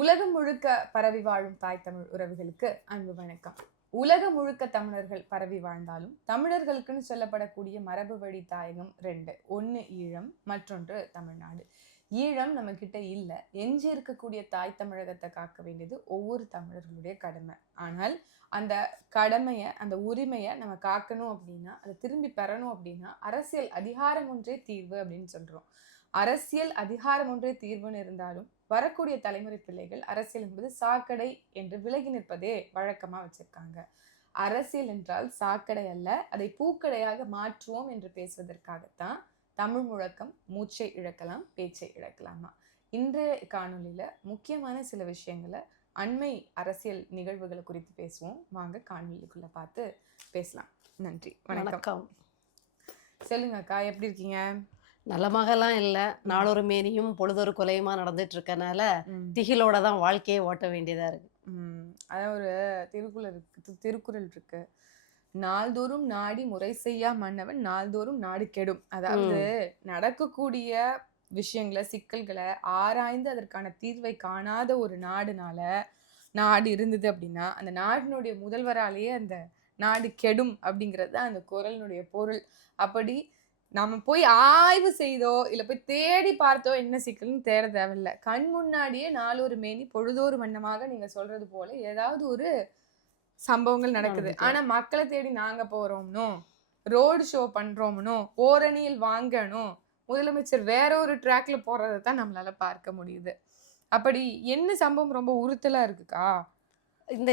உலகம் முழுக்க பரவி வாழும் தாய் தமிழ் உறவுகளுக்கு அன்பு வணக்கம். உலகம் முழுக்க தமிழர்கள் பரவி வாழ்ந்தாலும் தமிழர்களுக்குன்னு சொல்லப்படக்கூடிய மரபு வழி தாயகம் ரெண்டு. ஒன்னு ஈழம், மற்றொன்று தமிழ்நாடு. ஈழம் நம்ம கிட்ட இல்ல. எஞ்சி இருக்கக்கூடிய தாய் தமிழகத்தை காக்க வேண்டியது ஒவ்வொரு தமிழர்களுடைய கடமை. ஆனால் அந்த கடமைய, அந்த உரிமையை நம்ம காக்கணும் அப்படின்னா, அதை திரும்பி பெறணும் அப்படின்னா அரசியல் அதிகாரம் ஒன்றே தீர்வு அப்படின்னு சொல்றோம். அரசியல் அதிகாரம் ஒன்றே தீர்வுன்னு இருந்தாலும் வரக்கூடிய தலைமுறை பிள்ளைகள் அரசியல் என்பது சாக்கடை என்று விலகி நிற்பதே வழக்கமா வச்சிருக்காங்க. அரசியல் என்றால் சாக்கடை அல்ல, அதை பூக்கடையாக மாற்றுவோம் என்று பேசுவதற்காகத்தான் தமிழ் முழக்கம் மூச்சை இழக்கலாம் பேச்சை இழக்கலாமா. இன்றைய காணொலியில முக்கியமான சில விஷயங்களை, அண்மை அரசியல் நிகழ்வுகளை குறித்து பேசுவோம். வாங்க காணொலிக்குள்ள பார்த்து பேசலாம். நன்றி, வணக்கம். சொல்லுங்க அக்கா, எப்படி இருக்கீங்க? நலமாகலாம் இல்லை, நாளொரு மேனியும் பொழுதொரு கொலையுமா நடந்துட்டு இருக்கனால திகிலோட தான் வாழ்க்கையை ஓட்ட வேண்டியதா இருக்கு. அதான் ஒரு திருக்குறள் இருக்கு, நாள்தோறும் நாடி முறை செய்யா மன்னவன் நாள்தோறும் நாடு கெடும். அதாவது நடக்கக்கூடிய விஷயங்களை, சிக்கல்களை ஆராய்ந்து அதற்கான தீர்வை காணாத ஒரு நாடு இருந்தது அப்படின்னா அந்த நாட்டினுடைய முதல்வராலேயே அந்த நாடு கெடும் அப்படிங்கிறது தான் அந்த குறளினுடைய பொருள். அப்படி நம்ம போய் ஆய்வு செய்தோ இல்ல போய் தேடி பார்த்தோ என்ன சிக்கல்னு தேட தேவையில்லை. கண் முன்னாடியே நாளொரு மேனி பொழுதொரு வண்ணமாக நீங்க சொல்றது போல ஏதாவது ஒரு சம்பவங்கள் நடக்குது. ஆனா மக்களை தேடி நாங்க போறோம்னோ, ரோடு ஷோ பண்றோம்னோ, ஓரணியில் வாங்கணும், முதலமைச்சர் வேற ஒரு ட்ராக்ல போறதை தான் நம்மளால பார்க்க முடியுது. அப்படி என்ன சம்பவம் ரொம்ப உறுத்தலா இருக்குக்கா?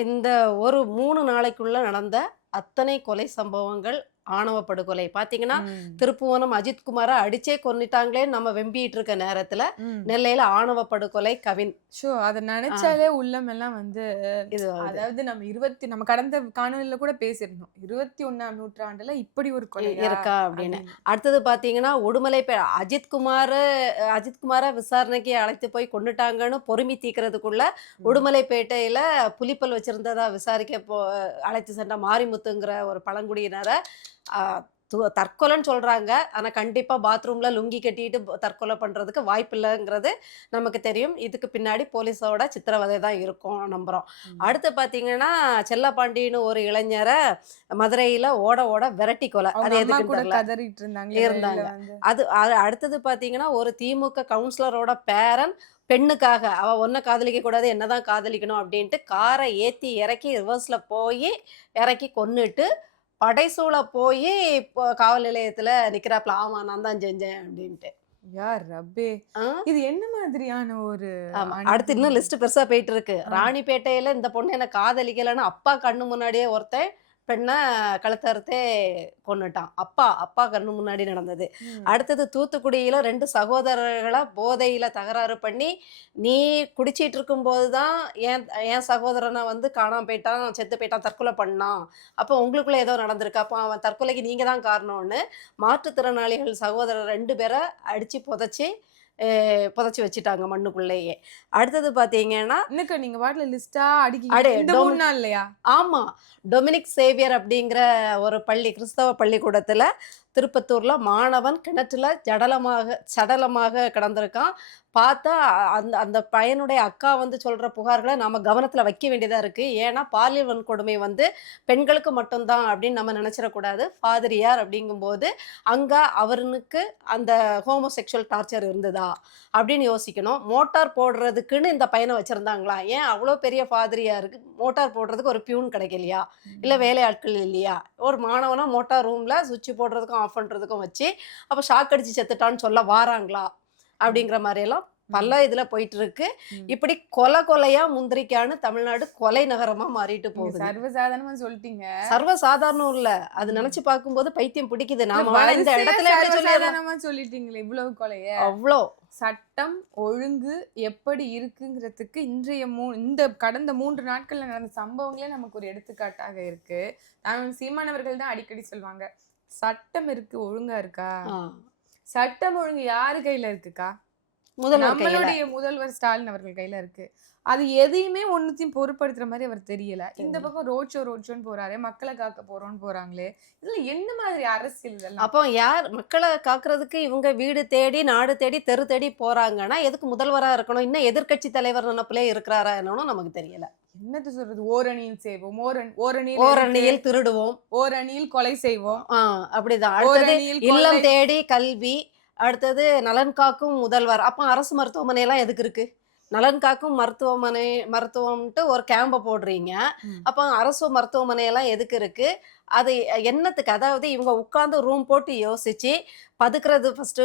இந்த ஒரு 3 நாளைக்குள்ள நடந்த அத்தனை கொலை சம்பவங்கள் ஆணவ படுகொலை. பாத்தீங்கன்னா திருப்புவனம் அஜித்குமாரை அடிச்சே கொன்னிட்டாங்களே நம்ம வெம்பிட்டு இருக்க நேரத்துல நெல்லையில ஆணவ படுகொலை கவின். அதை நினைச்சாலே உள்ளம் எல்லாம் அதாவது நம்ம கடந்த காணொலியில கூட பேசியிருந்தோம், 21ஆம் நூற்றாண்டுல இப்படி ஒரு கொலை இருக்கா அப்படின்னு. அடுத்தது பாத்தீங்கன்னா உடுமலைப்பேட்டை அஜித்குமாரை விசாரணைக்கு அழைத்து போய் கொண்டுட்டாங்கன்னு பொறுமி தீக்கிறதுக்குள்ள உடுமலைப்பேட்டையில புலிப்பல் வச்சிருந்ததா விசாரிக்க அழைத்து சென்ற மாரிமுத்துங்கிற ஒரு பழங்குடியினரை தற்கொலைன்னு சொல்றாங்க. ஆனா கண்டிப்பா பாத்ரூம்ல லுங்கி கட்டிட்டு தற்கொலை பண்றதுக்கு வாய்ப்பு இல்லைங்கிறது நமக்கு தெரியும். இதுக்கு பின்னாடி போலீஸோட சித்திரவதை தான் இருக்கும் நம்புறோம். அடுத்து பாத்தீங்கன்னா செல்லப்பாண்டின்னு ஒரு இளைஞரை மதுரையில ஓட விரட்டி கொலை. அது எதுக்கு இருந்தாங்க. அது அடுத்தது பாத்தீங்கன்னா ஒரு திமுக கவுன்சிலரோட பேரன் பெண்ணுக்காக அவ ஒன்ன காதலிக்க கூடாது, என்னதான் காதலிக்கணும் அப்படின்ட்டு காரை ஏத்தி இறக்கி ரிவர்ஸ்ல போய் இறக்கி கொன்னுட்டு படைசூழ போய் இப்போ காவல் நிலையத்துல நிக்கிறாப்ல. ஆமா நான் தான் செஞ்சேன் அப்படின்ட்டு. யார் ரப்பே, இது என்ன மாதிரியான ஒரு அடுத்து இன்னும் லிஸ்ட் பெருசா போயிட்டு இருக்கு. ராணிப்பேட்டையில இந்த பொண்ணு என்ன காதலிக்கலன்னு அப்பா கண்ணு முன்னாடியே ஒருத்தன் பெண்ணை கழுத்தறுத்தே கொன்னுட்டான். அப்பா கண்ணு முன்னாடி நடந்தது. அடுத்தது தூத்துக்குடியில 2 சகோதரர்களை போதையில தகராறு பண்ணி, நீ குடிச்சிட்டு இருக்கும் போதுதான் என் சகோதரனை காணாம போயிட்டான், செத்து போயிட்டான், தற்கொலை பண்ணான், அப்போ உங்களுக்குள்ள ஏதோ நடந்திருக்கு, அப்போ அவன் தற்கொலைக்கு நீங்க தான் காரணம்னு மாற்றுத்திறனாளிகள் சகோதரர் 2 பேரை அடிச்சு புதைச்சி வச்சுட்டாங்க மண்ணுக்குள்ளேயே. அடுத்தது பாத்தீங்கன்னா நீங்க வாட்ல லிஸ்டா இல்லையா? ஆமா, டொமினிக் சேவியர் அப்படிங்கிற ஒரு கிறிஸ்தவ பள்ளிக்கூடத்துல திருப்பத்தூர்ல மாணவன் கிணற்றுல சடலமாக கிடந்திருக்கான். பார்த்தா அந்த பையனுடைய அக்கா சொல்ற புகார்களை நாம கவனத்துல வைக்க வேண்டியதா இருக்கு. ஏன்னா பாலியல் வன்கொடுமை பெண்களுக்கு மட்டும்தான் அப்படின்னு நம்ம நினைச்சிடக்கூடாது. ஃபாதரியார் அப்படிங்கும்போது அங்க அவருக்கு அந்த ஹோமோசெக்சுவல் டார்ச்சர் இருந்ததா அப்படின்னு யோசிக்கணும். மோட்டார் போடுறதுக்குன்னு இந்த பையனை வச்சிருந்தாங்களா? ஏன் அவ்வளோ பெரிய ஃபாதரியாருக்கு மோட்டார் போடுறதுக்கு ஒரு பியூன் கிடைக்கலையா, இல்லை வேலையாட்கள் இல்லையா? ஒரு மாணவனா மோட்டார் ரூம்ல சுவிட்ச் போடுறதுக்கும் ஆஃப் பண்றதுக்கும் வச்சு அப்ப ஷாக் அடிச்சு செத்துட்டான்னு சொல்ல வாராங்களா அப்படிங்கிற மாதிரி எல்லாம் பல இதுல போயிட்டு இருக்கு. இப்படி கொலையா முந்திரிக்கான்னு தமிழ்நாடு கொலை நகரமா மாறிட்டு போகுது. சர்வசாதாரணமா சொல்லிட்டீங்க. சர்வசாதாரணம் இல்ல, அது நினைச்சு பார்க்கும்போது பைத்தியம் பிடிக்குது. நாம இந்த இடத்துல சொல்லிட்டீங்களே இவ்வளவு கொலைய. அவ்வளோ சட்டம் ஒழுங்கு எப்படி இருக்குங்கிறதுக்கு இந்த கடந்த 3 நாட்கள்ல நடந்த சம்பவங்களே நமக்கு ஒரு எடுத்துக்காட்டாக இருக்கு. சீமானவர்கள் தான் அடிக்கடி சொல்லுவாங்க, சட்டம் இருக்கு, ஒழுங்கா இருக்கா? சட்டம் ஒழுங்கு யாரு கையில இருக்குக்கா? முதல்வர் கையில. நம்மளுடைய முதல்வர் ஸ்டாலின் அவர்கள் கையில இருக்கு. அது எதையுமே ஒண்ணுத்தையும் பொருட்படுத்துற மாதிரி அவர் தெரியல. இந்த பக்கம் ரோட்ஷோன்னு போறாரு, மக்களை காக்க போறோம்னு போறாங்களே, இதுல என்ன மாதிரி அரசியல் இதெல்லாம்? அப்போ யார் மக்களை காக்குறதுக்கு இவங்க வீடு தேடி நாடு தேடி தெரு தேடி போறாங்கன்னா எதுக்கு முதல்வரா இருக்கணும்? இன்னும் எதிர்க்கட்சி தலைவர் நினைப்பிலே இருக்கிறாரா என்னன்னு நமக்கு தெரியல. என்னது சொல்றது? ஓரணியில் செய்வோம், ஓரணியில் திருடுவோம், ஓரணியில் கொலை செய்வோம், அப்படிதான். அடுத்தது ஓரணியில் இல்லம் கொள்ளை. தேடி கல்வி, அடுத்தது நலன் காக்கும் முதல்வர். அப்ப அரசு மருத்துவமனை எல்லாம் எதுக்கு இருக்கு? நலன் காக்கும் மருத்துவம்ட்டு ஒரு கேம்ப போடுறீங்க. ம். அப்ப அரசு மருத்துவமனை எல்லாம் எதுக்கு இருக்கு? அது என்னத்துக்கு? அதாவது இவங்க உட்கார்ந்து ரூம் போட்டு யோசிச்சு பதுக்குறது ஃபர்ஸ்ட்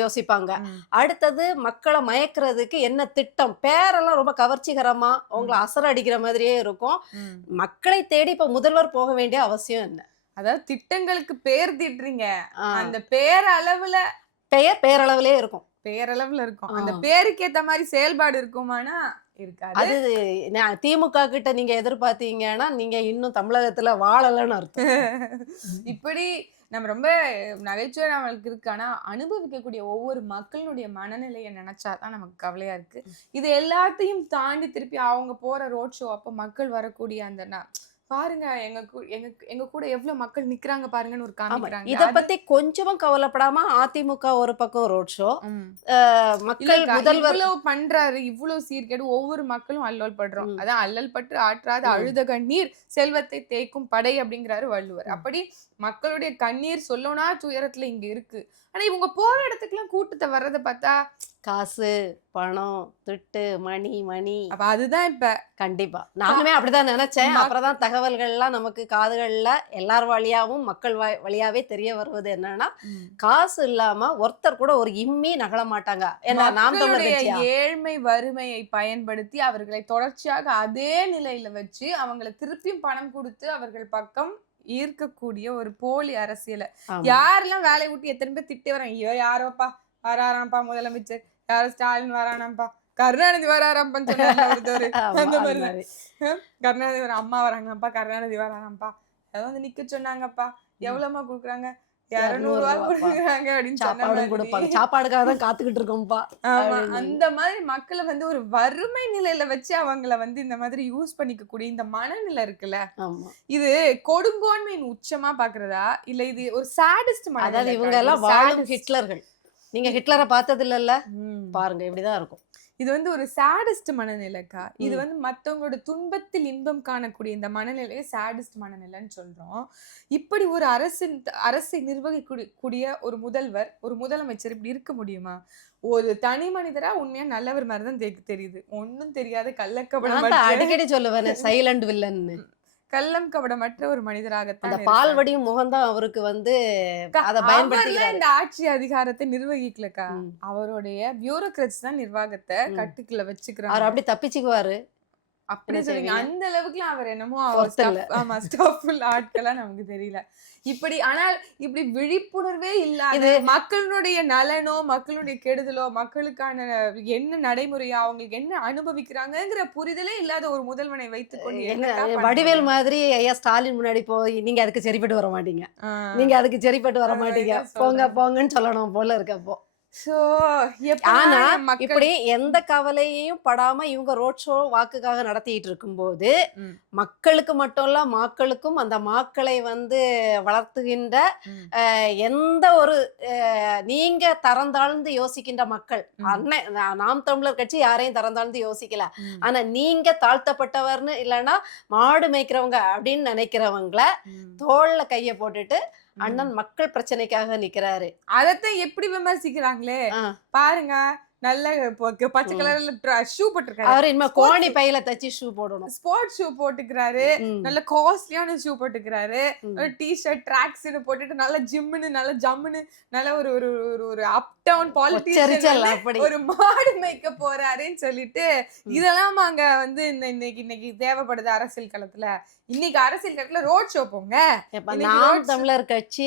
யோசிப்பாங்க. ம். அடுத்தது மக்களை மயக்கிறதுக்கு என்ன திட்டம்? பேரெல்லாம் ரொம்ப கவர்ச்சிகரமா உங்களை அசர அடிக்கிற மாதிரியே இருக்கும். ம். மக்களை தேடி இப்ப முதல்வர் போக வேண்டிய அவசியம் என்ன? அதாவது திட்டங்களுக்கு பேர் திட்டுறீங்க, ஆ, அந்த பேரளவுல பேரளவிலே இருக்கும். பேரளவுல இருக்கும். அந்த ஆ. பேருக்கு ஏத்த மாதிரி செயல்பாடு இருக்குமானா இருக்காது. அது திமுக கிட்ட நீங்க எதிர்பார்த்தீங்கன்னா நீங்க இன்னும் தமிழகத்துல வாழலன்னு அர்த்தம். இப்படி நம்ம ரொம்ப நகைச்சுவை நம்மளுக்கு இருக்கு. ஆனா அனுபவிக்கக்கூடிய ஒவ்வொரு மக்களுடைய மனநிலையை நினைச்சாதான் நமக்கு கவலையா இருக்கு. இது எல்லாத்தையும் தாண்டி திருப்பி அவங்க போற ரோட் ஷோ அப்ப மக்கள் வரக்கூடிய அந்த பாருங்க எங்க கூட எவ்வளவு மக்கள் நிக்கிறாங்க பாருங்கன்னு ஒரு ஆமா, காமிக்கிறாங்க. இத பத்தி கொஞ்சமும் கவலைப்படாம அதிமுக ஒரு பக்கம் ரோட் ஷோ, ம். மக்கள் இல்லக்கா, முதல்வர் இவ்வளவு பண்றாரு, இவ்வளவு சீர்கேடு, ஒவ்வொரு மக்களும் அல்லல் படுறோம். அதான் அல்லல் பற்று ஆற்றாத ம். அழுத கண்ணீர் செல்வத்தை தேய்க்கும் படை அப்படிங்கிறாரு வள்ளுவர். அப்படி மக்களுடைய கண்ணீர் சொல்லணும்னா துயரத்துல இங்க இருக்கு. ஆனா இவங்க போற இடத்துக்குலாம் கூட்டத்தை வர்றதை பார்த்தா காசு பணம் திட்டு மணி அப்ப அதுதான் இப்ப கண்டிப்பா நானுமே அப்படிதான் நினைச்சேன். அப்புறம் தான் தகவல்கள்லாம் நமக்கு காதுகள்ல எல்லார் வழியாவும் மக்கள் வழியாவே தெரிய வருவது என்னன்னா, காசு இல்லாம ஒருத்தர் கூட ஒரு இம்மி நகல மாட்டாங்க. ஏன்னா நாம் தமிழர் மக்களுடைய கட்சியா? ஏழ்மை வறுமையை பயன்படுத்தி அவர்களை தொடர்ச்சியாக அதே நிலையில வச்சு அவங்களை திருப்பியும் பணம் கொடுத்து அவர்கள் பக்கம் ஈர்க்கக்கூடிய ஒரு போலி அரசியல ஆமா. யாரெல்லாம் வேலையை விட்டு எத்தனை பேர் திட்டி வராங்க. ஐயோ யாரோப்பா வராராம்ப்பா முதலமைச்சர், யாரோ ஸ்டாலின் வரானாம்ப்பா, கருணாநிதி வராராம்ப்பான்னு சொன்னாங்க ஒருத்தர். ஆமா, அந்த அது மாதிரிதான் மாதிரி. கருணாநிதி அம்மா வராங்கப்பா, கருணாநிதி வரானாம்ப்பா, ஏதோ வந்து நிக்க சொன்னாங்கப்பா, எவ்வளவுமா குடுக்குறாங்க, 200 ரூபா 200 கொடுக்குறாங்க அப்படின்னு சொன்ன சாப்பாடும் கொடுப்பாங்க. மாதிரி. சாப்பாடுக்காக தான் காத்துக்கிட்டு இருக்கோம்ப்பா ஆமா, அப்படின்னு. அந்த மாதிரி மக்களை வந்து ஒரு வறுமை நிலையில வச்சு அவங்கள வந்து இந்த மாதிரி யூஸ் பண்ணிக்க கூடிய இந்த மனநிலை இருக்குல்ல, ஆமா. இது கொடுங்கோன்மையின் உச்சமா பாக்குறதா இல்ல இது ஒரு சாடிஸ்ட் அதாவது மனநிலை? இவங்க எல்லாம் வாழும் ஹிட்லர்கள். நீங்க ஹிட்லரை பார்த்தது இல்லல்ல? பாருங்க இப்படிதான் இருக்கும். இது வந்து ஒரு சாடிஸ்ட் மனநிலைக்கா. இது வந்து மத்தவங்களோட துன்பத்தில் இன்பம் காணக்கூடிய இந்த மனநிலையை சாடிஸ்ட் மனநிலைன்னு சொல்றோம். இப்படி ஒரு அரசை நிர்வகிக்கூடிய ஒரு முதல்வர், ஒரு முதலமைச்சர் இப்படி இருக்க முடியுமா? ஒரு தனி மனிதரா உண்மையா நல்லவர் மாதிரிதான் தெரியுது. ஒண்ணும் தெரியாத நான் தான் அடிக்கடி சொல்லுவேன் சைலண்ட் வில்லன்னு. கள்ளம் கபடமற்ற ஒரு அந்த மனிதராகத்தான் பால் இருக்காரு. வடியும் முகம்தான் அவருக்கு வந்து அதை அவர்லாம் பயன்படுத்திக்கிறாரு. இந்த ஆட்சி அதிகாரத்தை நிர்வகிக்கலக்கா. ம். அவருடைய பியூரோக்ராட்ஸ் தான் நிர்வாகத்தை கட்டுக்குள்ள அவர் வச்சுக்கிறாங்க. அப்படி தப்பிச்சுக்குவாரு. அப்படி என்ன சொல்றீங்க. செய்வீங்க? அந்த அளவுக்குலாம் அவர் என்னமோ பொறுத்து இல்ல. ஸ்டஃப்ஃபுல் ஆட்களா நமக்கு தெரியல. இப்படி ஆனால் இப்படி விழிப்புணர்வே இல்லாத மக்களுடைய நலனோ மக்களுடைய கெடுதலோ மக்களுக்கான என்ன நடைமுறையோ அவங்களுக்கு என்ன அனுபவிக்கிறாங்கங்கிற புரிதலே இல்லாத ஒரு முதல்வனை வைத்துக்கொண்டு என்ன என்னக்கா பண்ண வடிவேல் முடியும்? மாதிரி ஐயா ஸ்டாலின் முன்னாடி போய் நீங்க அதுக்கு சரிப்பட்டு வர மாட்டீங்க, ஆ. நீங்க அதுக்கு சரிப்பட்டு வர மாட்டீங்க, அதுதான் போங்க சொல்றேன். போங்கன்னு சொல்லணும் போல இருக்கப்போ. So, ஆனா எப்பதான் மக்கள் இப்படி எந்த கவலையையும் படாம இவங்க ரோட் ஷோ வாக்குக்காக நடத்திட்டு இருக்கும்போது ம், மக்களுக்கு மட்டும் இல்ல மாக்களுக்கும் அந்த மாக்களை வந்து வளர்த்துகின்ற ம், எந்த ஒரு நீங்க தரந்தாழ்ந்து யோசிக்கின்ற மக்கள், ம், அண்ணன் நாம் தமிழர் கட்சி யாரையும் தரந்தாழ்ந்து யோசிக்கல. ம், ஆனா நீங்க தாழ்த்தப்பட்டவர்னு இல்லைன்னா மாடு மேய்க்கிறவங்க அப்படின்னு நினைக்கிறவங்கள ம், தோள்ல கைய போட்டுட்டு ம். அண்ணன் மக்கள் பிரச்சனைக்காக நிக்கிறாரு. அதத்தான் எப்படி விமர்சிக்கிறாங்களே ஆ. பாருங்க. நல்ல பச்சை கலர்ல ஷூ போட்டிருக்காரு, அவரு இனிமே கோணி பையில தச்சு ஷூ போடணும். ஸ்போர்ட்ஸ் ஷூ போட்டுக்கிறாரு, ம், நல்ல காஸ்ட்லியான ஷூ போட்டுக்கிறாரு, ம். டிஷர்ட் ட்ராக்ஸ்னு போட்டுட்டு நல்ல ஜிம்முன்னு நல்ல ஜம்முன்னு நல்ல ஒரு ஒரு ஒரு ஒரு அப் டவுன் ஒச்சரிச்சல் பாலிட்டிஷியன் அப்படி. ஒரு மாடு மேய்க்க போறாருன்னு சொல்லிட்டு ம். இதெல்லாம் அங்க வந்து இன்னைக்கு தேவைப்படுது அரசியல் களத்துல. இன்னைக்கு அரசியல் கட்டல ரோட் ஷோ போங்க. இப்ப இன்னைக்கு நாம் road show- தமிழர் கட்சி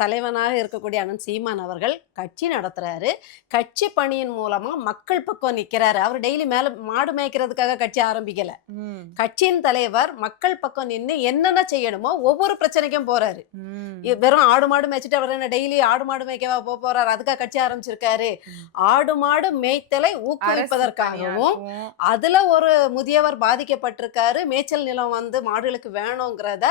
தலைவனாக இருக்கக்கூடிய அண்ணன் சீமான் அவர்கள் கட்சி நடத்துறாரு. கட்சி பணியின் மூலமா மக்கள் பக்கம் நிக்கிறாரு. அவர் டெய்லி மேல மாடு மேய்க்கிறதுக்காக கட்சி ஆரம்பிக்கல. ம், கட்சியின் தலைவர் மக்கள் பக்கம் நின்னு என்னென்ன செய்யணுமோ ஒவ்வொரு பிரச்சனைக்கும் போறாரு. ம், வெறும் ஆடு மாடு மேய்ச்சிட்டு அவர் என்ன டெய்லி ஆடு மாடு மேய்க்கவா போறாரு? அதுக்காக கட்சி ஆரம்பிச்சிருக்காரு. ம். ஆடு மாடு மேய்த்தலை அரசு ஊக்குவிப்பதற்காகவும் பணியாற்றும். அதுல ஒரு முதியவர் பாதிக்கப்பட்டிருக்காரு. மேய்ச்சல் நிலம் வந்து மாடுகளுக்கு வேணுங்கிறத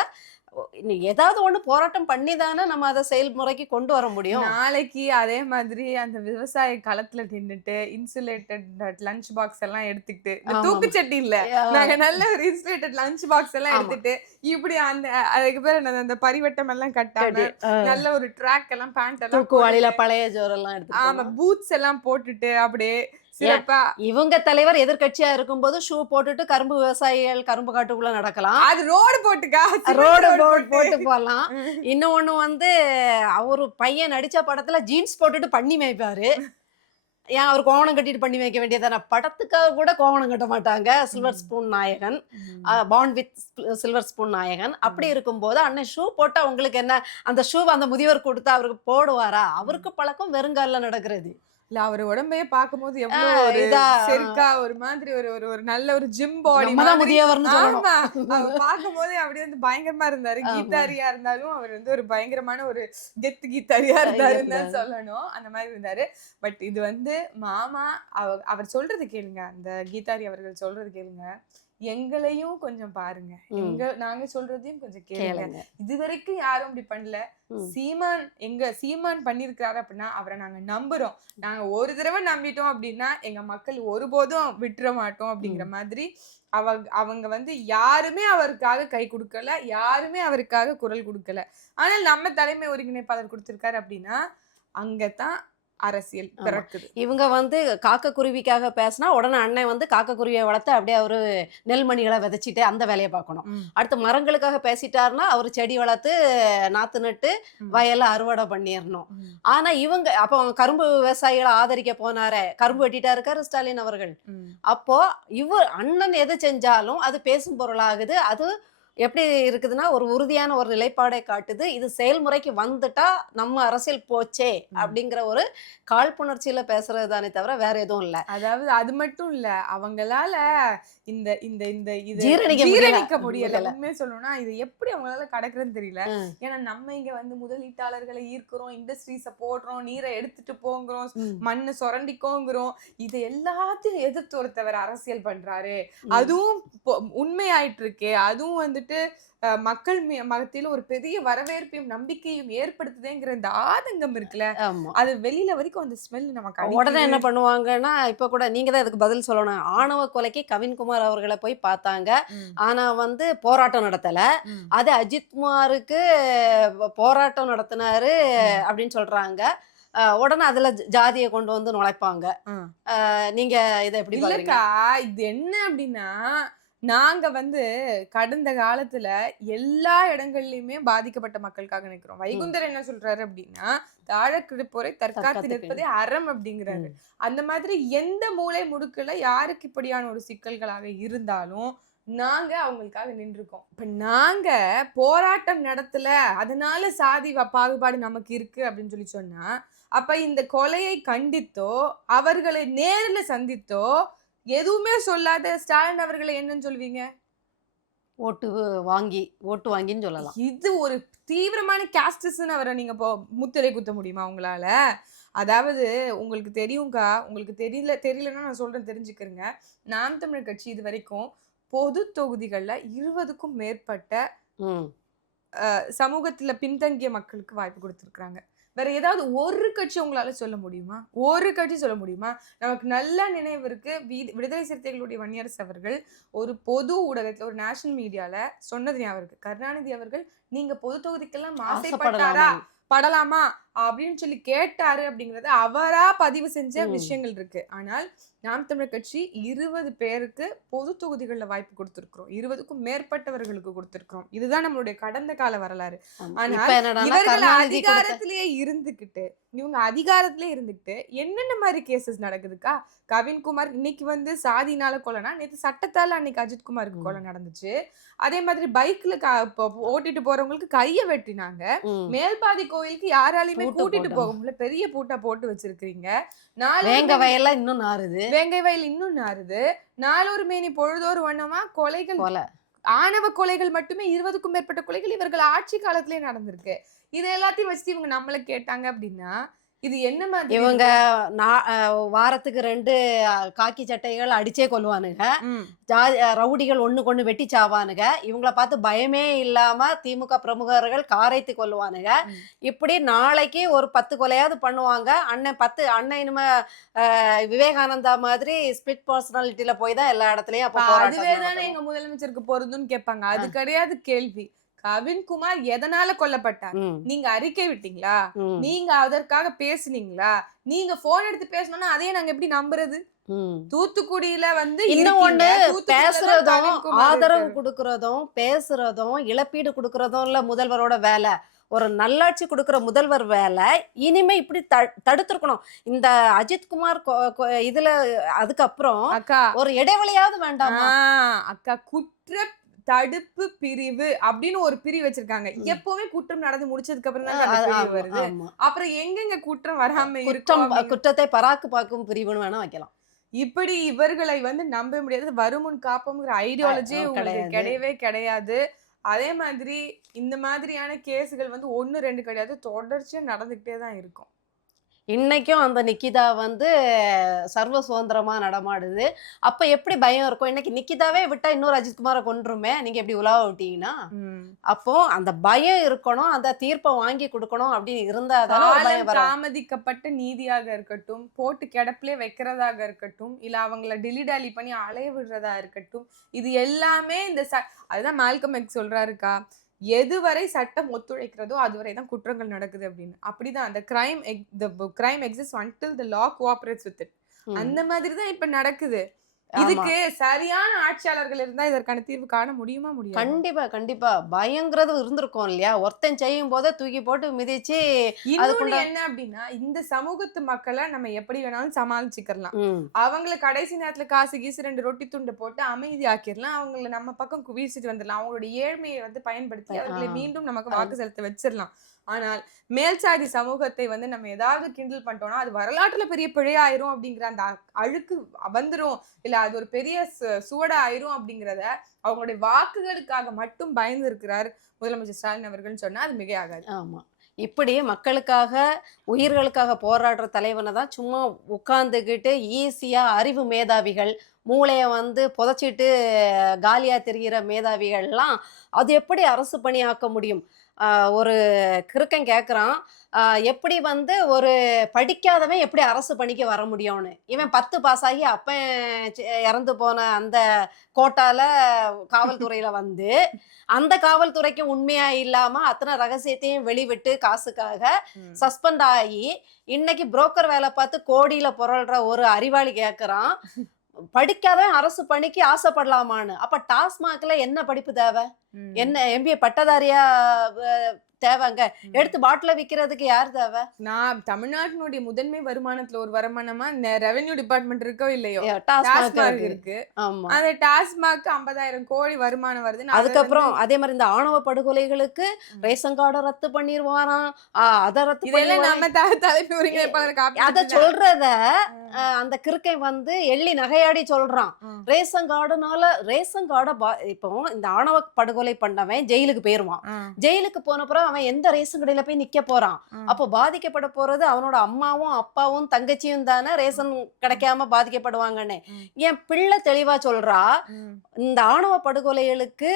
ஏதாவது ஒண்ணு போராட்டம் பண்ணி தானே நம்ம அதை செயல்முறைக்கு கொண்டு வர முடியும். நாளைக்கு அதே மாதிரி அந்த விவசாய களத்துல நின்னுட்டு இன்சுலேட்டட் லஞ்ச் பாக்ஸ் எல்லாம் எடுத்துக்கிட்டு, இந்த ஆமாம். தூக்குச்சட்டி இல்ல, ஆ, நாங்க நல்ல ஒரு இன்சுலேட்டட் லஞ்ச் பாக்ஸ் எல்லாம் ஆமா. எடுத்துட்டு இப்படி அந்த அதுக்கு பேர் என்னது, அந்த பரிவட்டம் எல்லாம் கட்டாம கட்டி, நல்ல ஒரு ட்ராக் எல்லாம் பேண்ட் எல்லாம் தூக்குவாளியில போட்டுட்டு, பழைய ஜோரெல்லாம் ஆமா எடுத்துட்டு பூட்ஸ் எல்லாம் போட்டுட்டு அப்படியே சிறப்பா. இவங்க தலைவர் எதிர்க்கட்சியா இருக்கும்போது ஷூ போட்டுட்டு கரும்பு விவசாயிகள் கரும்பு காட்டுக்குள்ள நடக்கலாம். அது ரோடு போட்டுக்கா, ரோடு சிமெண்ட் போட்டு போட்டு. போகலாம். ம். இன்னொன்னு வந்து அவரு பையன் நடிச்ச படத்துல ஜீன்ஸ் போட்டுட்டு பண்ணி மேய்ப்பாரு. ஏன் அவர் கோவணம் கட்டிட்டு பண்ணி வைக்க வேண்டியதானே? படத்துக்காக கூட கோவணம் கட்ட மாட்டாங்க. சில்வர் ஸ்பூன் நாயகன், பாண்ட் வித் சில்வர் ஸ்பூன் நாயகன். அப்படி இருக்கும்போது அண்ணன் ஷூ போட்டா உங்களுக்கு என்ன? அந்த ஷூ அந்த முதியவர் கொடுத்தா அவருக்கு போடுவாரா? அவருக்கு பழக்கம் வெறுங்கால்ல நடக்கிறது. இல்ல அவர் உடம்பையே பாக்கும்போது எவ்வளவு ஒரு இதா செருக்கா ஒரு மாதிரி ஒரு ஒரு ஒரு நல்ல ஒரு ஜிம் பாடி நம்ம தான் மாதிரி. முதியவர்னு சொல்லணும். ஆமா, அவர் பாக்கும்போதே அப்படியே வந்து பயங்கரமா இருந்தாரு. ஆமா. கீதாரியா இருந்தாலும் அவர் வந்து ஒரு பயங்கரமான ஒரு கெத்து கீதாரியா இருந்தாருன்னு தான் இருந்தாரு. சொல்லணும். அந்த மாதிரி இருந்தாரு. பட் இது வந்து மாமா அவர் சொல்றது கேளுங்க, அந்த கீதாரி அவர்கள் சொல்றது கேளுங்க. எங்களையும் கொஞ்சம் பாருங்க, நாங்க சொல்றதையும் கொஞ்சம் கேளுங்க. கேளுங்க. இதுவரைக்கும் யாரும் இப்படி பண்ணல. ம். சீமான் பண்ணிருக்காரு அப்படின்னா அவரை நாங்க நம்புறோம். நாங்க ஒரு தடவை நம்பிட்டோம் அப்படின்னா எங்க மக்கள் ஒருபோதும் விட்டுற மாட்டோம் அப்படிங்கிற மாதிரி அவங்க வந்து யாருமே அவருக்காக கை கொடுக்கல, யாருமே அவருக்காக குரல் கொடுக்கல. ஆனால் நம்ம தலைமை ஒருங்கிணைப்பாளர் கொடுத்திருக்காரு அப்படின்னா அங்கதான் அரசியல் ஆமா. பிறக்குது. இவங்க வந்து காக்கக்குருவிக்காக பேசினா உடனே அண்ணன் வந்து காக்கக்குருவியை வளர்த்து அப்படியே அவரு நெல்மணிகளை விதைச்சிட்டு அந்த வேலையை பார்க்கணும். ம், அடுத்து மரங்களுக்காக பேசிட்டாருன்னா அவர் செடி வளர்த்து நாத்து நட்டு ம், வயல்ல அறுவடை பண்ணிடணும். ம், ஆனா இவங்க அப்போ கரும்பு விவசாயிகளை ஆதரிக்க போனாரே, கரும்பு வெட்டிட்டா இருக்காரு ஸ்டாலின் அவர்கள். ம். அப்போ அண்ணன் எது செஞ்சாலும் அது பேசும் பொருளாகுது. அது எப்படி இருக்குதுன்னா ஒரு உறுதியான ஒரு நிலைப்பாடை காட்டுது. இது செயல்முறைக்கு வந்துட்டா நம்ம அரசியல் போச்சே அப்படிங்கிற ஒரு காழ்ப்புணர்ச்சியில பேசுறது தானே தவிர வேற எதுவும் இல்ல. அதாவது அது மட்டும் இல்ல, அவங்களால இந்த இந்த இந்த இது ஜீரணிக்க ஜீரணிக்க முடியல. முடியல. உண்மையை சொல்லணும்னா இது எப்படி அவங்களால கடக்குறதுன்னு தெரியல. ம். ஏன்னா நம்ம இங்க வந்து முதலீட்டாளர்களை ஈர்க்கிறோம், இண்டஸ்ட்ரீஸ போடுறோம், நீரை எடுத்துட்டு போங்கிறோம், ம். மண்ணை சுரண்டிக்கோங்கிறோம். இது எல்லாத்தையும் எதிர்த்து ஒருத்தவர் அரசியல் பண்றாரு. ம். அதுவும் உண்மையாயிட்டு இருக்கே. அதுவும் வந்துட்டு மக்கள் மத்தியில ஒரு பெரிய வரவேற்பையும் நம்பிக்கையும் ஏற்படுத்துதேங்கிற இந்த ஆதங்கம் இருக்குல்ல, ஆமா. அது வெளியில வரைக்கும் அந்த ஸ்மெல் நமக்கு உடனே என்ன அடிக்குது. பண்ணுவாங்கன்னா, இப்ப கூட நீங்க தான் இதுக்கு பதில் சொல்லணும். ஆணவ கொலைக்கு கவின்குமார் அவர்களை போய் பார்த்தாங்க. ம், ஆனா வந்து போராட்டம் நடத்தல. ம், அது அஜித்குமாருக்கு போராட்டம் நடத்தினாரு ம், அப்படின்னு சொல்றாங்க. உடனே அதுல ஜாதியை கொண்டு வந்து நுழைப்பாங்க. ம். நீங்க இதை எப்படி பாக்குறீங்க? இல்லக்கா, இது என்ன அப்படின்னா, நாங்க வந்து கடந்த காலத்துல எல்லா இடங்கள்லயுமே பாதிக்கப்பட்ட மக்களுக்காக நிக்கிறோம். வைகுந்தர் என்ன சொல்றாரு அப்படின்னா, தாழக்கிடுப்போரை தற்காத்து நிற்பதே அறம் அப்படிங்கிறாரு. ம். அந்த மாதிரி எந்த மூலை முடுக்குல யாருக்கு இப்படியான ஒரு சிக்கல்களாக இருந்தாலும் நாங்க அவங்களுக்காக நின்றுக்கோம். இப்ப நாங்க போராட்டம் நடத்தல, அதனால சாதி பாகுபாடு நமக்கு இருக்கு அப்படின்னு சொல்லி சொன்னா, அப்ப இந்த கொலையை கண்டித்தோ அவர்களை நேர்ல சந்தித்தோ எதுவுமே சொல்லாத ஸ்டாலின் அவர்களை என்னன்னு சொல்வீங்க? ஓட்டு வாங்கின்னு சொல்லலாம். இது ஒரு தீவிரமான கேஸ்டிஸ்ன்னு அவரை நீங்க முத்திரை குத்த முடியுமா உங்களால? அதாவது உங்களுக்கு தெரியும்க்கா, உங்களுக்கு தெரியலன்னா நான் சொல்றேன், தெரிஞ்சுக்கிறங்க. நாம் தமிழர் கட்சி இது வரைக்கும் பொது தொகுதிகள்ல 20க்கும் மேற்பட்ட ம். சமூகத்துல பின்தங்கிய மக்களுக்கு வாய்ப்பு கொடுத்திருக்காங்க. வேற ஏதாவது ஒரு கட்சி உங்களால சொல்ல முடியுமா? ஒரு கட்சி சொல்ல முடியுமா? நமக்கு நல்ல நினைவு இருக்கு. விடுதலை சிறுத்தைகளுடைய வன்னியரசு அவர்கள் ஒரு பொது ஊடகத்துல ஒரு நேஷனல் மீடியால சொன்னது ஞாபகம் இருக்கு. கருணாநிதி அவர்கள் நீங்க பொது தொகுதிக்கெல்லாம் ஆசைப்பட்டாரா, படலாமா அப்படின்னு சொல்லி கேட்டாரு அப்படிங்கறது அவரா பதிவு செஞ்ச விஷயங்கள் இருக்கு. ஆனால் நாம் தமிழர் கட்சி 20 பேருக்கு பொது தொகுதிகளில் வாய்ப்பு கொடுத்திருக்கிறோம், 20க்கும் மேற்பட்டவர்களுக்கு கொடுத்திருக்கிறோம். இதுதான் நம்மளுடைய கடந்த கால வரலாறு. ஆனால் இவர்கள் அதிகாரத்திலேயே இருந்துகிட்டு என்னென்ன மாதிரி கேசஸ் நடக்குதுக்கா? கவின்குமார் இன்னைக்கு வந்து சாதினால கொலைனா, நேற்று சட்டத்தால அன்னைக்கு அஜித்குமாருக்கு கொலை நடந்துச்சு. அதே மாதிரி பைக்ல ஓட்டிட்டு போறவங்களுக்கு கைய வெட்டினாங்க. மேல்பாதி கோயிலுக்கு யாராலையுமே கூட்டிட்டு போக முடியல, பெரிய பூட்டா போட்டு வச்சிருக்கீங்க. வேங்கை வயல் இன்னும் நாறுது. நாளொரு மேனி பொழுதோறு வண்ணமா கொலைகள், ஆணவ கொலைகள் மட்டுமே 20க்கும் மேற்பட்ட கொலைகள் இவர்கள் ஆட்சி காலத்திலே நடந்திருக்கு. இது எல்லாத்தையும் வச்சு இவங்க நம்மள கேட்டாங்க அப்படின்னா இது என்ன மாதிரி? இவங்க வாரத்துக்கு 2 காக்கி சட்டைகள் அடிச்சே கொல்லுவானுங்க, ரவுடிகள் ஒண்ணுக்கு வெட்டி சாவானுங்க. இவங்கள பார்த்து பயமே இல்லாம திமுக பிரமுகர்கள் காரைத்து கொல்லுவானுங்க. இப்படி நாளைக்கு ஒரு 10 கொலையாவது பண்ணுவாங்க. அண்ணன் இனிமே விவேகானந்தா மாதிரி ஸ்பிளிட் பர்சனாலிட்டியில போய் தான் எல்லா இடத்துலயும் அதுவே தானே எங்க முதலமைச்சருக்கு பொருந்துன்னு கேட்பாங்க. அது கிடையாது கேள்வி. கவின்குமார் எதனால கொல்லப்பட்டார்? நீங்க அறிக்கை விட்டீங்களா? நீங்க அதற்காக பேசுனீங்களா? நீங்க போன் எடுத்து பேசணும்னா அதையே நாங்க எப்படி நம்புறது? தூத்துக்குடியில வந்து இன்னொன்னு பேசுறதும் ஆதரவு கொடுக்கறதும் பேசுறதும் இழப்பீடு கொடுக்கறதும் இல்ல முதல்வரோட வேலை. ஒரு நல்லாட்சி கொடுக்கிற முதல்வர் வேலை. இனிமே இப்படி தடுத்திருக்கணும். இந்த அஜித்குமார் இதுல அதுக்கப்புறம் ஒரு இடைவெளியாவது வேண்டாமா அக்கா? குற்ற தடுப்பு பிரிவு அப்படின்னு ஒரு பிரிவு வச்சிருக்காங்க. எப்பவுமே குற்றம் நடந்து முடிச்சதுக்கு அப்புறம் தான் வருது. அப்புறம் எங்கெங்க குற்றம் வராம இருக்கும்? குற்றத்தை பராக்கு பார்க்கும் பிரிவுன்னு வேணா வைக்கலாம். இப்படி இவர்களை வந்து நம்ப முடியாது. வருமுன் காப்போம்ங்கிற ஐடியாலஜி உங்களுக்கு கிடையவே கிடையாது. அதே மாதிரி இந்த மாதிரியான கேஸுகள் வந்து 1 2 கிடையாது, தொடர்ச்சியா நடந்துகிட்டே தான் இருக்கும். இன்னைக்கும் அந்த நிக்கிதா வந்து சர்வ சுதந்திரமா நடமாடுது. அப்ப எப்படி பயம் இருக்கும்? இன்னைக்கு நிக்கிதாவே விட்டா இன்னொரு அஜித்குமாரை கொன்றுமே, நீங்க எப்படி உலாவ விட்டீங்கன்னா? அப்போ அந்த பயம் இருக்கணும், அந்த தீர்ப்பை வாங்கி கொடுக்கணும் அப்படின்னு இருந்தாதான் தாமதிக்கப்பட்ட நீதியாக இருக்கட்டும், போட்டு கிடப்பிலே வைக்கிறதாக இருக்கட்டும், இல்ல அவங்கள டிலிடாலி பண்ணி அலைய விடுறதா இருக்கட்டும், இது எல்லாமே இந்த அதுதான் மால்கம் எக்ஸ் சொல்றாருக்கா, எதுவரை சட்டம் ஒத்துழைக்கிறதோ அதுவரைதான் குற்றங்கள் நடக்குது அப்படின்னு. அப்படிதான் அந்த crime exist until the law cooperates with it. அந்த மாதிரிதான் இப்ப நடக்குது. இதுக்கு சரியான ஆட்சியாளர்கள் இருந்தா இதற்கான தீர்வு காண முடியுமா? முடியும். கண்டிப்பா கண்டிப்பா. பயங்கிறது இருந்திருக்கும் இல்லையா? ஒருத்தன் செய்யும் போதே தூக்கி போட்டு மிதிச்சு. இன்னொன்னு என்ன அப்படின்னா, இந்த சமூகத்து மக்களை நம்ம எப்படி வேணாலும் சமாளிச்சுக்கலாம். அவங்களை கடைசி நேரத்துல காசு கீசு 2 ரொட்டி துண்டை போட்டு அமைதி ஆக்கிடலாம். அவங்களை நம்ம பக்கம் வீசிட்டு வந்துடலாம். அவங்களுடைய ஏழ்மையை வந்து பயன்படுத்தி அவர்களை மீண்டும் நமக்கு வாக்கு செலுத்த வச்சிடலாம். ஆனால் மேல்சாதி சமூகத்தை வந்து நம்ம ஏதாவது கிண்டல் பண்ணிட்டோம்னா அது வரலாற்றுல பெரிய பிழையாயிரும் அப்படிங்கிற அந்த அழுக்கு வந்துரும், இல்ல அது ஒரு பெரிய சுவடா ஆயிரும் அப்படிங்கிறத அவங்களுடைய வாக்குகளுக்காக மட்டும் பயந்து இருக்கிறார் முதலமைச்சர் ஸ்டாலின் அவர்கள் சொன்னா அது மிகையாகாது. ஆமா, இப்படி மக்களுக்காக உயிர்களுக்காக போராடுற தலைவனை தான் சும்மா உட்கார்ந்துக்கிட்டு ஈஸியா அறிவு மேதாவிகள், மூளையை வந்து புதைச்சிட்டு காலியா தெரிகிற மேதாவிகள்லாம் அது எப்படி அரசு பணியாக்க முடியும்? ஒரு கிறுக்கன் கேட்குறான், எப்படி வந்து ஒரு படிக்காதவன் எப்படி அரசு பணிக்கு வர முடியும்னு. இவன் 10 பாஸ் ஆகி அப்ப இறந்து போன அந்த கோட்டால காவல்துறையில வந்து அந்த காவல்துறைக்கு உண்மையா இல்லாம அத்தனை ரகசியத்தையும் வெளிவிட்டு காசுக்காக சஸ்பெண்ட் ஆகி இன்னைக்கு புரோக்கர் வேலை பார்த்து கோடியில புரள்ற ஒரு அறிவாளி கேட்குறான், படிக்காதவன் அரசு பணிக்கு ஆசைப்படலாமான்னு. அப்ப டாஸ்மாக்ல என்ன படிப்பு தேவை? என்ன MBA பட்டதாரியா தேவைங்க? எடுத்து பாட்டில விக்கிறதுக்கு யார் தேவை? நான் தமிழ்நாட்டினுடைய முதன்மை வருமானத்துல ஒரு வருமானமா ரெவென்யூ டிபார்ட்மெண்ட் இருக்கோ இல்லையோ டாஸ்மாக் இருக்கு. அந்த டாஸ்மாக் 50,000 கோடி வருமானம் வருது. அதுக்கப்புறம் அதே மாதிரி இந்த ஆணவ படுகொலைகளுக்கு ரேஷன் கார்டை ரத்து பண்ணிடுவாராம், அதை ரத்து அத சொல்றத அந்த கிறுக்கை வந்து எள்ளி நகையாடி சொல்றான். ரேஷன் கார்டை இப்போ இந்த ஆணவ படுகொலை பண்ணவன் ஜெயிலுக்கு போயிருவான். ஜெயிலுக்கு போனப்புறம் அவன் எந்த ரேஷன் கடையில போய் நிக்க போறான்? அப்போ பாதிக்கப்பட போறது அவனோட அம்மாவும் அப்பாவும் தங்கச்சியும் தானே ரேஷன் கிடைக்காம பாதிக்கப்படுவாங்கன்னு. என் பிள்ளை தெளிவா சொல்றா, இந்த ஆணவ படுகொலைகளுக்கு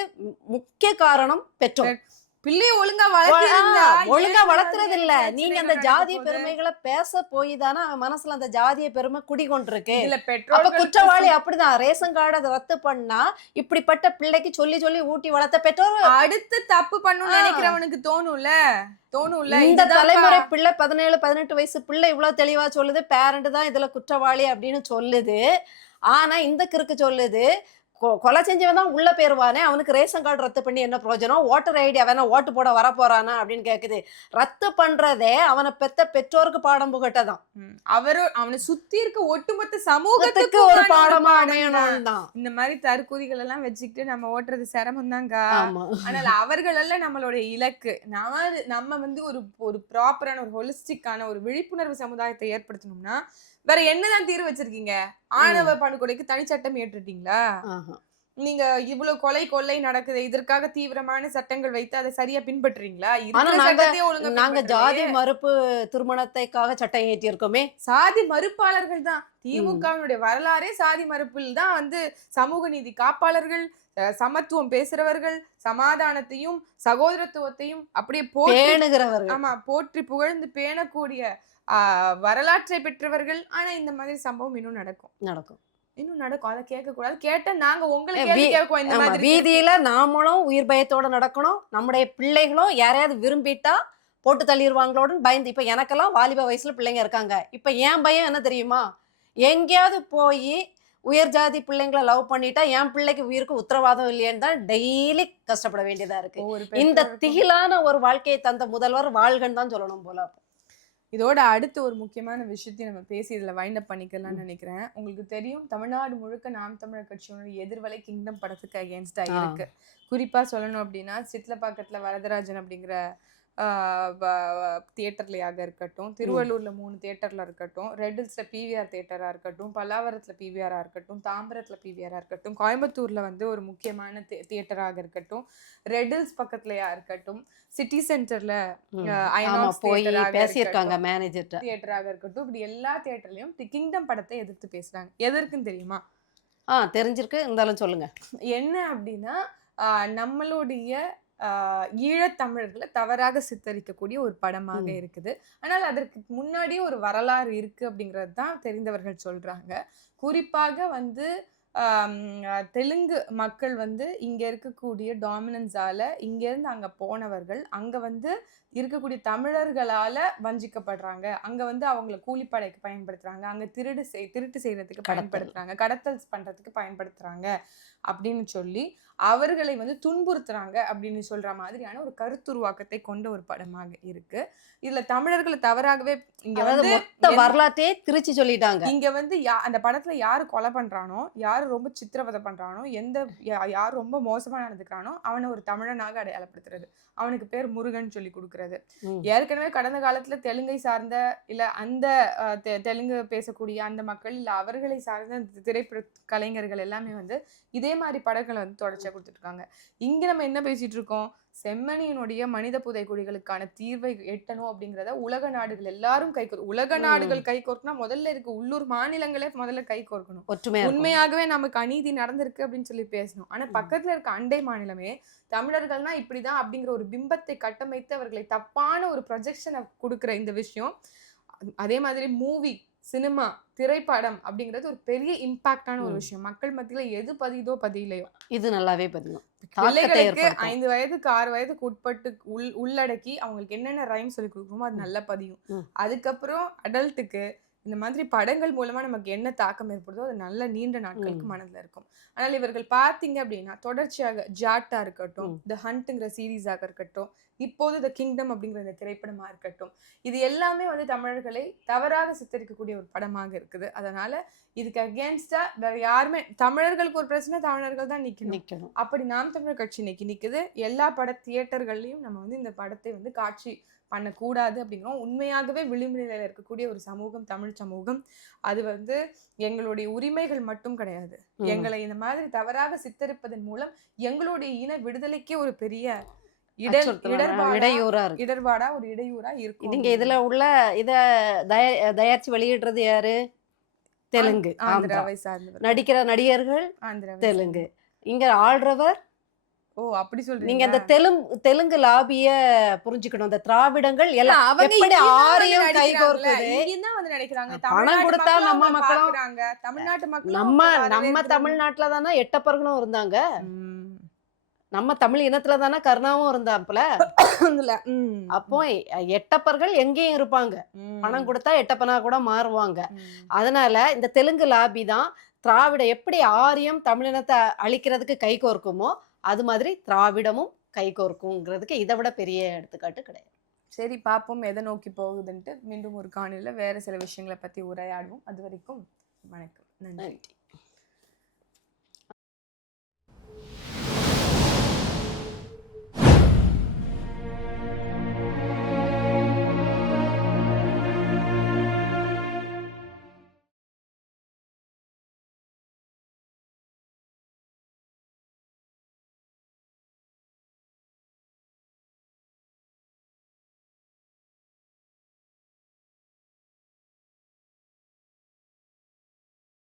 முக்கிய காரணம் பெற்றோர். பிள்ளைய ஒழுங்கா வளர்த்திருந்தா ஒழுங்கா ஏன் வளர்த்துறது வந்து இல்ல. நீங்க அந்த பிரச்சனைகள் நடக்க ஜாதிய போகுது? பெருமைகளை பேச போய் தானே அவன் மனசுல அந்த ஜாதிய பெருமை குடிகொண்டிருக்கு. இதுல அப்ப பெற்றோர்களுக்கு குற்றவாளி அப்படிதான். ரேஷன் கார்டு அதை ரத்து பண்ணா இப்படிப்பட்ட பிள்ளைக்கு சொல்லி சொல்லி ஊட்டி வளர்த்த பெற்றோர் அடுத்து தப்பு பண்ணணும்னு ஆ. நினைக்கிறவனுக்கு தோணும்ல இந்த இதுதான்ப்பா. தலைமுறை பிள்ளை 17 18 வயசு பிள்ளை இவ்வளவு தெளிவா சொல்லுது, பேரண்ட் தான் இதுல குற்றவாளி அப்படின்னு சொல்லுது. ஆனா இந்த கிறுக்கு சொல்லுது, கொலை செஞ்சவன் தான் உள்ள போயிருவானே, அவனுக்கு ரேஷன் கார்டு ரத்து பண்ணி என்ன பிரயோஜனம்? ஓட்டர் ஐடி அவன ஓட்டு போட வரப்போறானா அப்படின்னு கேக்குது. ரத்து பண்றதே அவனை பெத்த பெற்றோருக்கு பாடம் புகட்டதான். அவனை சுத்தி இருக்க ஒட்டுமொத்த சமூகத்துக்கு சமூகத்துக்கு ஒரு பாடமா அமையணும் தான். இந்த மாதிரி தற்கூதிகள் எல்லாம் வச்சுக்கிட்டு நம்ம ஓட்டுறது சிரமம் தாங்க. ஆமா. ஆனால் அவர்கள் எல்லாம் நம்மளுடைய இலக்கு. நம்ம வந்து ஒரு ஒரு ப்ராப்பரான ஒரு ஹோலிஸ்டிக்கான ஒரு விழிப்புணர்வு சமுதாயத்தை ஏற்படுத்தணும்னா வேற என்னதான் தீர்வு வச்சிருக்கீங்க? ஆணவ படுகொலைக்கு தனி சட்டம் ஏற்றுட்டீங்களா? நீங்க இவ்வளவு கொள்ளை நடக்குது, இதற்காக தீவிரமான சட்டங்கள் வைத்து அதை சரியா பின்பற்றுறீங்களா? ஆனா இருக்கிற சட்டத்தையே ஒழுங்கா நாங்க ஜாதி பின்பற்றலையே. மறுப்பு திருமணத்தைக்காக சட்டம் ஏற்றி இருக்கோமே. சாதி மறுப்பாளர்கள் தான். திமுகவினுடைய வரலாறே சாதி மறுப்பில் தான். வந்து சமூக நீதி காப்பாளர்கள், சமத்துவம் பேசுறவர்கள், சமாதானத்தையும் சகோதரத்துவத்தையும் அப்படியே பேணுகிறவர்கள். ஆமா போற்றி புகழ்ந்து பேணக்கூடிய வரலாற்றை பெற்றவர்கள். ஆனா இந்த மாதிரி சம்பவம் இன்னும் நடக்கும். அதை கேட்க கூடாது. கேட்டா நாங்க உங்களை கேள்வி கேட்போம். இந்த மாதிரி வீதியில நாமளும் உயிர் பயத்தோட நடக்கணும். நம்முடைய பிள்ளைகளும் யாரையாவது விரும்பிட்டா போட்டு தள்ளிடுவாங்களோன்னு பயந்து. இப்ப எனக்கெல்லாம் வாலிப வயசுல பிள்ளைங்க இருக்காங்க. இப்ப என் பயம் என்ன தெரியுமா? எங்கேயாவது போய் உயர் ஜாதி பிள்ளைங்களை லவ் பண்ணிட்டா என் பிள்ளைக்கு உயிருக்கு உத்தரவாதம் இல்லையேன்னு தான் டெய்லி கஷ்டப்பட வேண்டியதா இருக்கு. இந்த திகிலான ஒரு வாழ்க்கையை தந்த முதல்வர் வாழ்கன்னு தான் சொல்லணும் போல. இதோட அடுத்து ஒரு முக்கியமான விஷயத்தையும் நம்ம பேசி இதுல வைண்ட் அப் பண்ணிக்கலாம்னு நினைக்கிறேன். உங்களுக்கு தெரியும், தமிழ்நாடு முழுக்க நாம் தமிழர் கட்சியோட எதிர்வலை கிங்டம் படத்துக்கு அகேன்ஸ்டா இருக்கு. குறிப்பா சொல்லணும் அப்படின்னா சிட்லப்பாக்கத்துல வரதராஜன் அப்படிங்கிற தியேட்டர்லையாக இருக்கட்டும், திருவள்ளூர்ல 3 தியேட்டர்ல இருக்கட்டும், ரெட் ஹில்ஸ்ல பிவிஆர் தியேட்டரா இருக்கட்டும், பல்லாவரத்துல பிவிஆரா இருக்கட்டும், தாம்பரத்துல பிவிஆரா இருக்கட்டும், கோயம்புத்தூர்ல வந்து ஒரு முக்கியமான தியேட்டராக இருக்கட்டும், ரெட் ஹில்ஸ் பக்கத்துலயா இருக்கட்டும், சிட்டி சென்டர்ல ஐநாக்ஸ் பேசியிருக்காங்க மேனேஜர் தியேட்டராக இருக்கட்டும், இப்படி எல்லா தியேட்டர்லயும் கிங்டம் படத்தை எதிர்த்து பேசுறாங்க. எதற்குன்னு தெரியுமா? தெரிஞ்சிருக்கு, இருந்தாலும் சொல்லுங்க. என்ன அப்படின்னா நம்மளுடைய ஈழத்தமிழர்களை தவறாக சித்தரிக்கக்கூடிய ஒரு படமாக இருக்குது. ஆனால் அதற்கு முன்னாடியே ஒரு வரலாறு இருக்கு அப்படிங்கிறது தான் தெரிந்தவர்கள் சொல்றாங்க. குறிப்பாக வந்து தெலுங்கு மக்கள் வந்து இங்க இருக்கக்கூடிய டாமினன்ஸால இங்க இருந்து அங்க போனவர்கள் அங்க வந்து இருக்கக்கூடிய தமிழர்களால வஞ்சிக்கப்படுறாங்க. அங்க வந்து அவங்கள கூலிப்படைக்கு பயன்படுத்துறாங்க, அங்க திருட்டு செய்யறதுக்கு பயன்படுத்துறாங்க, கடத்தல் பண்றதுக்கு பயன்படுத்துறாங்க அப்படின்னு சொல்லி அவர்களை வந்து துன்புறுத்துறாங்க அப்படின்னு சொல்ற மாதிரியான ஒரு கருத்துருவாக்கத்தை கொண்ட ஒரு படமாக இருக்கு. இதுல தமிழர்களை தவறாகவே இங்க வந்து வரலாற்றையே திருச்சி சொல்லிட்டாங்க. இங்க வந்து அந்த படத்துல யாரு கொலை பண்றானோ, யாரு ரொம்ப சித்திரவதை பண்றானோ, யாரு ரொம்ப மோசமா நடந்துக்கிறானோ அவனை ஒரு தமிழனாக அடையாளப்படுத்துறது, அவனுக்கு பேர் முருகன் சொல்லி கொடுக்கறது. ஏற்கனவே கடந்த காலத்துல தெலுங்கை சார்ந்த இல்ல அந்த தெலுங்கு பேசக்கூடிய அந்த மக்கள் இல்ல அவர்களை சார்ந்த திரைப்பட கலைஞர்கள் எல்லாமே வந்து இதே மாதிரி படங்களை வந்து தொடர்ச்சியா கொடுத்துட்டு இருக்காங்க. இங்க நம்ம என்ன பேசிட்டு இருக்கோம்? செம்மணியினுடைய மனித புதைக்குழிகளுக்கான தீர்வை எட்டணும் அப்படிங்கிறத உலக நாடுகள் எல்லாரும் உலக நாடுகள் கை கோர்க்கனா முதல்ல இருக்கு உள்ளூர் மாநிலங்களே முதல்ல கை கோர்க்கணும். உண்மையாகவே நமக்கு அநீதி நடந்திருக்கு அப்படின்னு சொல்லி பேசணும். ஆனா பக்கத்துல இருக்க அண்டை மாநிலமே தமிழர்கள்னா இப்படிதான் அப்படிங்கிற ஒரு பிம்பத்தை கட்டமைத்து அவர்களை தப்பான ஒரு ப்ரொஜெக்ஷனை கொடுக்குற இந்த விஷயம். அதே மாதிரி மூவி, சினிமா, திரைப்படம் அப்படிங்கிறது ஒரு பெரிய இம்பாக்டான ஒரு விஷயம். மக்கள் மத்தியில எது பதியுதோ பதியலையோ இது நல்லாவே பதியும். பிள்ளைகளுக்கு 5 வயதுக்கு 6 வயதுக்கு உட்பட்டு உள்ளடக்கி அவங்களுக்கு என்னென்ன ரைம் சொல்லி கொடுக்கணுமோ அது நல்லா பதியும். அதுக்கப்புறம் அடல்ட்டுக்கு இந்த மாதிரி படங்கள் மூலமா நமக்கு என்ன தாக்கம் ஏற்படுதோ அது நல்ல நீண்ட நாட்களுக்கு மனதில் இருக்கும். ஆனால் இவர்கள் பார்த்தீங்க அப்படின்னா தொடர்ச்சியாக ஜாட்டா இருக்கட்டும், த ஹண்ட்ங்கிற சீரீஸாக இருக்கட்டும், இப்போது த கிங்டம் அப்படிங்கிற இந்த திரைப்படமா இருக்கட்டும், இது எல்லாமே வந்து தமிழர்களை தவறாக சித்தரிக்கக்கூடிய ஒரு படமாக இருக்குது. அதனால இதுக்கு அகேன்ஸ்டா வேற யாருமே, தமிழர்களுக்கு ஒரு பிரச்சனை தமிழர்கள் தான் நிக்கணும். அப்படி நாம் தமிழர் கட்சி இன்னைக்கு நிக்குது. எல்லா தியேட்டர்கள்லயும் நம்ம வந்து இந்த படத்தை வந்து காட்சி பண்ணக்கூடாது அப்படிங்கிறோம். உண்மையாகவே விளிம்பு நிலையில இருக்கக்கூடிய ஒரு சமூகம் தமிழ் சமூகம். அது வந்து எங்களுடைய உரிமைகள் மட்டும் கிடையாது, எங்களை இந்த மாதிரி தவறாக சித்தரிப்பதன் மூலம் எங்களுடைய இன விடுதலைக்கே ஒரு பெரிய இடர்பாடா ஒரு இடையூறா இருக்கும். நீங்க இதுல உள்ள இத தயாரிச்சு வெளியிடுறது யாரு? தெலுங்கு, ஆந்திராவை சார்ந்தவர். நடிக்கிற நடிகர்கள் தெலுங்கு, இங்க ஆள்றவர் ஓ அப்படி நீங்க சொல்றீங்க. அந்த தெலுங்கு லாபிய புரிஞ்சுக்கணும். இந்த திராவிடங்கள் எல்லாம் அவங்க எப்படி இங்கதான் வந்து ஆரியம் நடிக்கிறாங்கல்ல, கைகோர்க்குது. இங்கதான் வந்து நடிக்கிறாங்க. பணம் தமிழ்நாட்டு கொடுத்தா மக்களும் நம்ம அவங்கள மக்களும் பாக்குறாங்க. தமிழ்நாட்டு மக்களும் நம்ம அவங்கள நம்ம வரவேற்கிறாங்க. தமிழ்நாட்டுல தானே எட்டப்பர்களும் இருந்தாங்க. ம். நம்ம தமிழ் இனத்துல தானே கருணாவும் இருந்தாப்புல. இதுல, ம், அப்போ எட்டப்பர்கள் எங்கேயும் இருப்பாங்க. ம், பணம் கொடுத்தா எட்டப்பனா கூட மாறுவாங்க. ம். அதனால இந்த தெலுங்கு லாபி தான் திராவிட எப்படி ஆரியம் தமிழினத்தை அழிக்கிறதுக்கு கை கோர்க்குமோ அது மாதிரி திராவிடமும் கை கோர்க்குங்கிறதுக்கு இதை விட பெரிய எடுத்துக்காட்டு கிடையாது. சரி பாப்போம் எதை நோக்கி போகுதுன்ட்டு. மீண்டும் ஒரு காணொளியில வேற சில விஷயங்களை பத்தி உரையாடுவோம். அது வரைக்கும் வணக்கம், நன்றி. நன்றி.